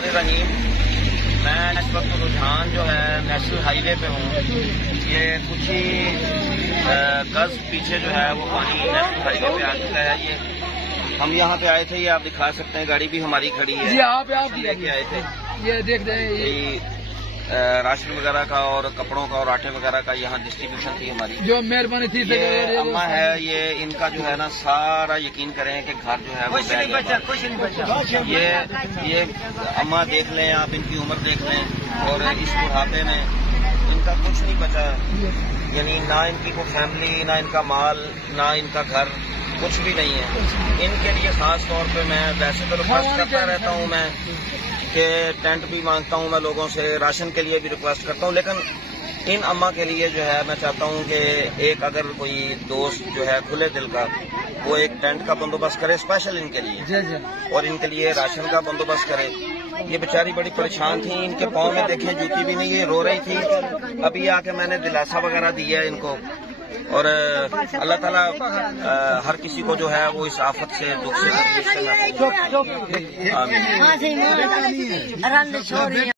बिस्मिल्लाहिर्रहमानिर्रहीम। मैं इस वक्त रुझान जो है नेशनल हाईवे पे हूँ। ये कुछ ही गज पीछे जो है वो पानी नेशनल हाईवे पे आ चुका है। ये हम यहाँ पे आए थे, ये आप दिखा सकते हैं, गाड़ी भी हमारी खड़ी है। यहाँ पे आप लेके आए थे, ये देख रहे हैं, ये राशन वगैरह का और कपड़ों का और आटे वगैरह का यहाँ डिस्ट्रीब्यूशन थी हमारी। जो मेहरबानी थी। ये अम्मा है, ये इनका जो है ना सारा यकीन करें कि घर जो है वो कुछ नहीं बचा। ये अम्मा देख लें आप, इनकी उम्र देख लें, और इस बुढ़ापे में इनका कुछ नहीं बचा, यानी ना इनकी कोई फैमिली, ना इनका माल, ना इनका घर, कुछ भी नहीं है। इनके लिए खास तौर पे मैं वैसे तो रिक्वेस्ट करता रहता हूँ मैं कि टेंट भी मांगता हूँ मैं लोगों से, राशन के लिए भी रिक्वेस्ट करता हूँ, लेकिन इन अम्मा के लिए जो है मैं चाहता हूँ कि एक अगर कोई दोस्त जो है खुले दिल का वो एक टेंट का बंदोबस्त करे स्पेशल इनके लिए, और इनके लिए राशन का बंदोबस्त करे। ये बेचारी बड़ी परेशान थी, इनके पाँव में देखें जूती भी नहीं, ये रो रही थी। अभी आके मैंने दिलासा वगैरह दिया है इनको, और अल्लाह ताला हर किसी को जो है वो इस आफत से, दुख से, तकलीफ से